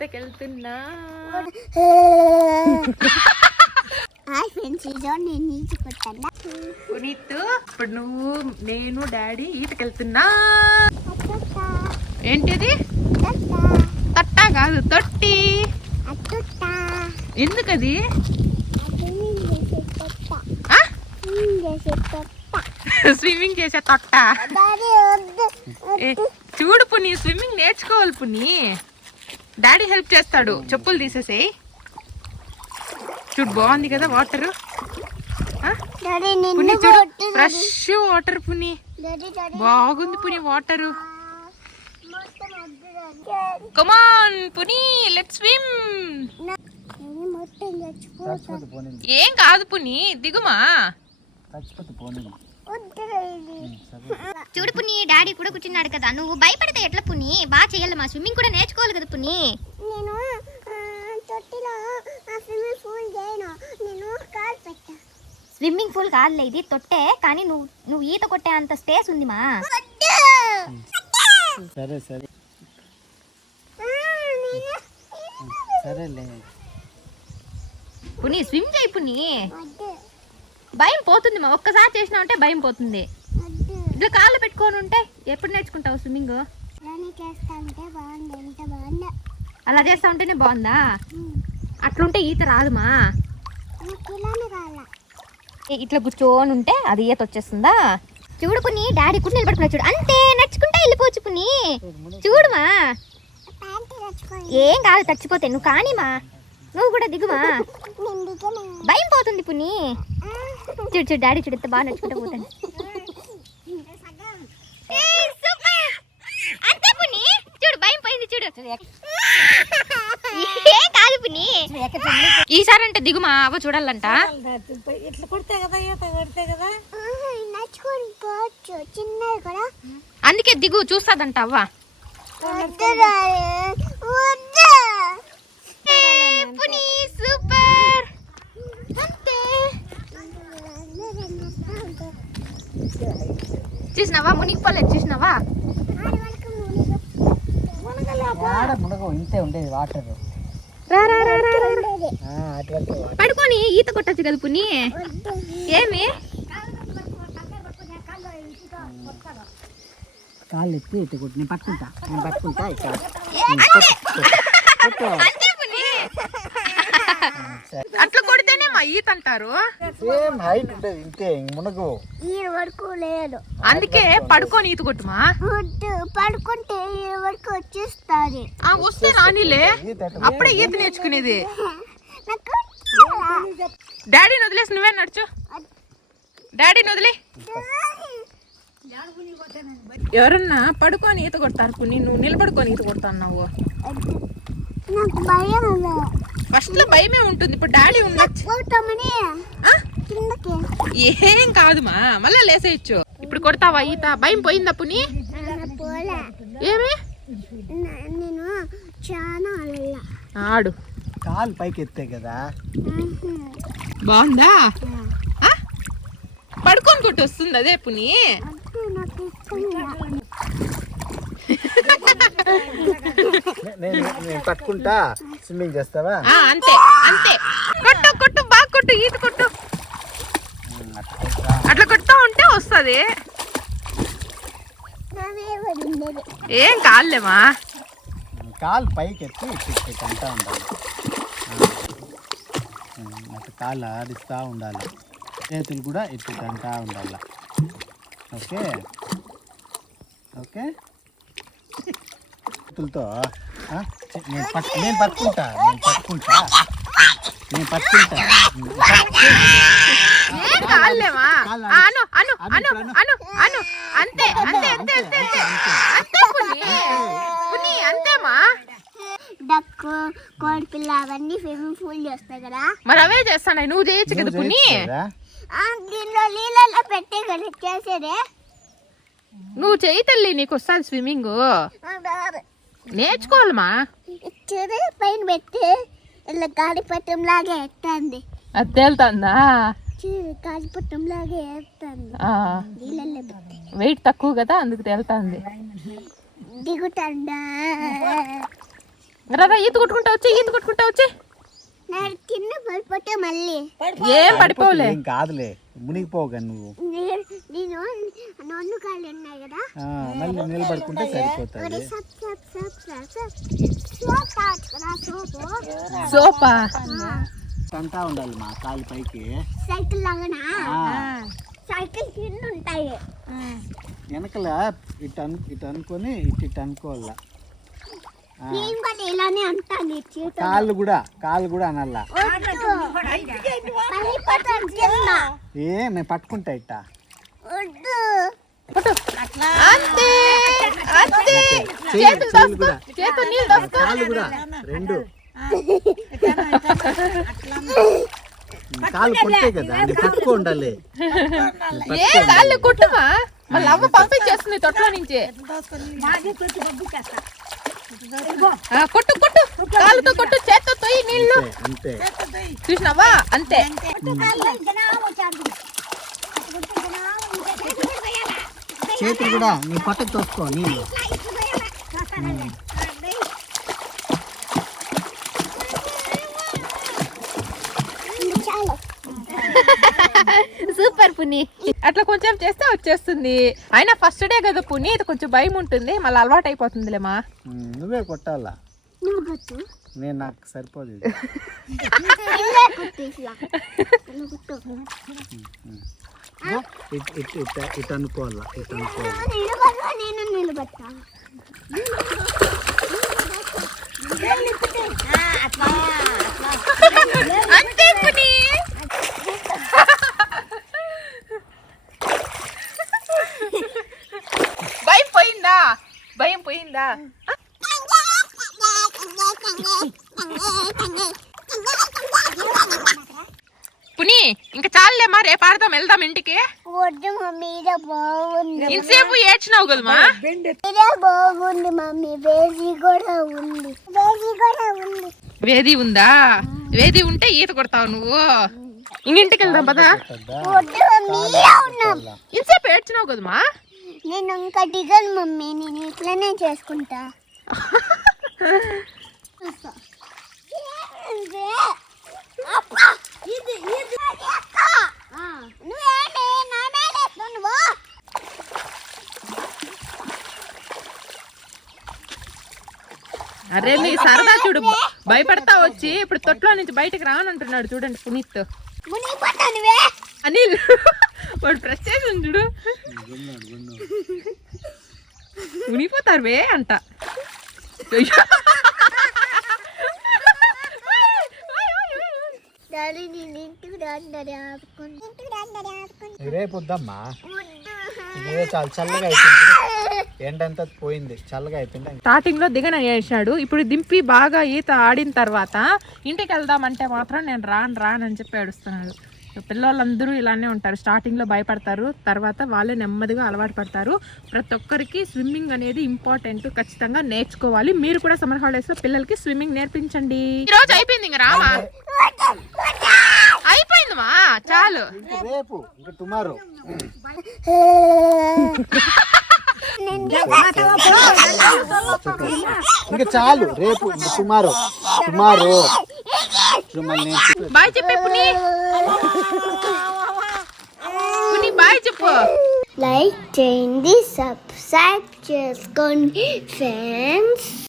ఈతకెళ్తున్నా. పునీత్, ఇప్పుడు నువ్వు నేను డాడీ ఈతకెళ్తున్నా. ఏంటిది? తట్ట కాదు, తొట్టి. ఎందుకది? స్విమ్మింగ్ చేసే తొట్ట. చూడు పుని, స్విమ్మింగ్ నేర్చుకోవాలి పుని. డాడీ హెల్ప్ చేస్తాడు. చెప్పులు తీసేసేయి. చూడు బాగుంది కదా వాటర్. పుని చూడు, ఫ్రెష్ వాటర్ పుని. బాగుంది Puni water. Come on Puni, let's swim. ఏం కాదు పుని, దిగుమా. చూడు పుని, డాడీ కూడా కూర్చున్నాడు కదా. నువ్వు భయపడితే ఎట్లా పుని? బాగా చెయ్యాలి. మా స్విమ్మింగ్ కూడా నేర్చుకోవాలి కదా పుని. నేను స్విమ్మింగ్ పూల్ కాదులే, ఇది తొట్టే. కానీ నువ్వు ఈత కొట్టే అంత స్పేస్ ఉంది మా. సరే సరే సరేలే పుని, స్విమ్ చేయి పుని. భయం పోతుంది మా. ఒక్కసారి చేసినావు అంటే భయం పోతుంది. ఇట్లా కాళ్ళు పెట్టుకొని ఉంటే ఎప్పుడు నేర్చుకుంటావు స్విమ్మింగ్? అలా చేస్తా ఉంటేనే బాగుందా? అట్లుంటే ఈత రాదుమా. ఇట్లా కూర్చొని ఉంటే అది ఈత వచ్చేస్తుందా? చూడు పుని, డాడీ కూడా నిలబడుకున్నా. చూడు, అంతే నడుచుకుంటా వెళ్ళిపోవచ్చు పుని. చూడుమా, ఏం కాదు తచ్చిపోతే. నువ్వు కానీమా, నువ్వు కూడా దిగుమా. భయం పోతుంది పుని. చూడు చూడు, డాడీ చూడు ఎంత బాగా నడుచుకుంటా పోతాను. అంతే పుని, చూడు భయం పోయింది. చూడు ఏం కాదు పుని. ఈసారి అంటే దిగుమా, అవ్వ చూడాలంట. అందుకే దిగు, చూస్తాదంట అవ్వ. పుని సూపర్. చూసినావా మునిగిపోలేదు? చూసినావా? ఇంతే ఉండేది వాటర్. పడుకొని ఈత కొట్టచ్చు కదా పుని. ఏమి కాళ్ళు ఎత్తి ఇటు కొట్టు. నేను పట్టుకుంటా అట్లా కొడితేనే మా ఈత అంటారు. సేమ్ హైట్ ఉంటది ఇంతే, మునగు వరకు లేదు. అందుకే పడుకొని ఈత కొట్టుమా. పడుకుంటే వరకు వచ్చేస్తుంది. వస్తే రానిలే, అప్పుడే ఈత నేర్చుకునేది. డాడీని వదిలేసి నువ్వే నడుచు. డాడీని వదిలే. ఎవరన్నా పడుకొని ఈత కొడతారు పుని, నువ్వు నిలబడుకొని ఈత కొడతావు. ఫస్ట్ లో భయమే ఉంటుంది. ఇప్పుడు డాడీ ఉండొచ్చు. ఏం కాదుమా, మళ్ళా లేసేయచ్చు. ఇప్పుడు కొడతావా ఈత? భయం పోయిందా పుని? ఏమి ఆడు. కాలు పైకి ఎత్తే కదా. బాగుందా? పడుకొని కొట్టి వస్తుంది అదే పుని. నేను పట్టుకుంటా, స్విమ్మింగ్ చేస్తావా? అంతే అంతే. కొట్టు కొట్టు, బాగా కొట్టు, ఈత కొట్టు. అట్లా కొట్టా ఉంటే వస్తుంది. ఏం కాదులేమా. కాలు పైకి ఎత్తి అంటా ఉండాలి. అటు కాళ్ళు ఆడిస్తూ ఉండాలి. చేతులు కూడా ఎత్తుకంటా ఉండాలి. Okay okay. చేతులతో నేను పట్టుకుంటా. ఏం కాదులేమా. అను అను అను అను అను. అంతే అంతే అంతే అంతే అంతే పుని. పుని అంతేమా. డక్కు, కోడిపిల్ల అవన్నీ స్విమ్మింగ్ పూల్ చేస్తాయి కదా. మరి అవే చేస్తాను. నువ్వు చేయొచ్చు కదా పుని. దీనిలో నీళ్ళల్లో పెట్టే కదా చేసేదే. నువ్వు చేయి తల్లి, నీకు వస్తుంది స్విమ్మింగ్. నేర్చుకోవాలమ్మా. చూడు, పైన పెట్టి ఇలా గాలిపటం లాగా ఎత్తండి. అది తేలుతుందా? చూడు, గాలిపటం లాగా ఎత్తండి. నీళ్ళల్లో పెట్టి వెయిట్ తక్కువ కదా, అందుకు తేలుతుంది. దిగుతాండా. రా ఈత కొట్టుకుంటా వచ్చి నేను కింద పడిపోతే మళ్ళీ ఏం పడిపోలే. ఏం కాదులే, మునిగిపోగా నువ్వు. నేను నన్ను కాళ్ళు ఉన్నాయి కదా, మళ్ళీ నిలబడుకుంటే సరిపోతుంది. సోపా అంతా ఉండాలి మా కాలు పైకి. సైకిల్ లాగానా? సైకిల్ కింద ఉంటాయి. వెనకల ఇటు అనుకొని ఇటు అనుకోవాలా. నేను కూడా ఇలానే అంటాను. కాళ్ళు కూడా అనల్లా. నేను పట్టుకుంటా ఇట్ట. అంతే అంతే. చేతులు నీళ్ళు దోసుకో. కాళ్ళు కూడా రెండు. కాళ్ళు కొట్టే కదా, పట్టుకో ఉండాలి. ఏ కాళ్ళు కొట్టుమా, మళ్ళీ అవ్వ పంపించేస్తుంది తొట్లో నుంచి. కొట్టు కాళ్ళతో కొట్టు, చేత్తో తొయ్యి నీళ్ళు. అంతే చూసినావా? అంతే. చేతులు కూడా నీ పట్టకు తోసుకో నీళ్ళు. సూపర్ పుని. అట్లా కొంచెం చేస్తే వచ్చేస్తుంది. అయినా ఫస్ట్ డే కదా పుని, ఇది కొంచెం భయం ఉంటుంది, మళ్ళీ అలవాటు అయిపోతుందిలేమా. నువ్వే కొట్టాలా, నువ్వు కొట్టు. నేను నాకు సరిపోదు. ఇటు అనుకోవాలా, ఇటు అనుకోవాలి. నేను నిలబడతా. అంతే పుని. భయం పోయిందా? పుని ఇంకా చాలులేమా, రేపు ఆడదాం, వెళ్దాం ఇంటికి. వద్దు మమ్మీ, ఇదే బాగుంది. ఇంతసేపు ఏడ్చినావు కదమ్మా. ఇదే బాగుంది మమ్మీ, వేది కూడా ఉంది. వేది ఉందా? వేది ఉంటే ఈత కొడతావు నువ్వు. ఇంటికి వెళ్దాం పదా. వద్దు మమ్మీ, ఉన్నాం. ఇంతసేపు ఏడ్చినావు కదమ్మా. నేను ఇంకా దిగను మమ్మీ, నేను ఇట్లనే చేసుకుంటా. అరే నీ సరదా చూడు, భయపడతా వచ్చి ఇప్పుడు తొట్లో నుంచి బయటకు రానంటున్నాడు చూడండి పునీత్. అనిల్ వాడు ప్రెస్ చేసి చూడు, మునిగిపోతారు వే అంట. రేపు వద్దమ్మా, చాలా చల్లగా అయిపోయింది, ఎండంతా పోయింది, చల్లగా అయిపోయింది. స్టార్టింగ్ లో దిగన చేశాడు, ఇప్పుడు దింపి బాగా ఈత ఆడిన తర్వాత ఇంటికి వెళ్దామంటే మాత్రం నేను రాను అని చెప్పి ఏడుస్తున్నాడు. పిల్లలందరూ ఇలానే ఉంటారు, స్టార్టింగ్ లో భయపడతారు, తర్వాత వాళ్ళే నెమ్మదిగా అలవాటు పడతారు. ప్రతి ఒక్కరికి స్విమ్మింగ్ అనేది ఇంపార్టెంట్, ఖచ్చితంగా నేర్చుకోవాలి. మీరు కూడా సమ్మర్ హాలిడేస్ లో పిల్లలకి స్విమ్మింగ్ నేర్పించండి. ఈ రోజు అయిపోయింది, ఇంకా రామా, అయిపోయిందమ్మా, చాలు. రేపు ఇంకా టుమారో. ఇంకా చాలు, రేపు ఇంకా టుమారో. బాయ్ చెప్పే పుని, బాయ్ చెప్పు. లైక్ చేయండి, సబ్స్క్రైబ్ చేసుకోండి ఫ్రెండ్స్.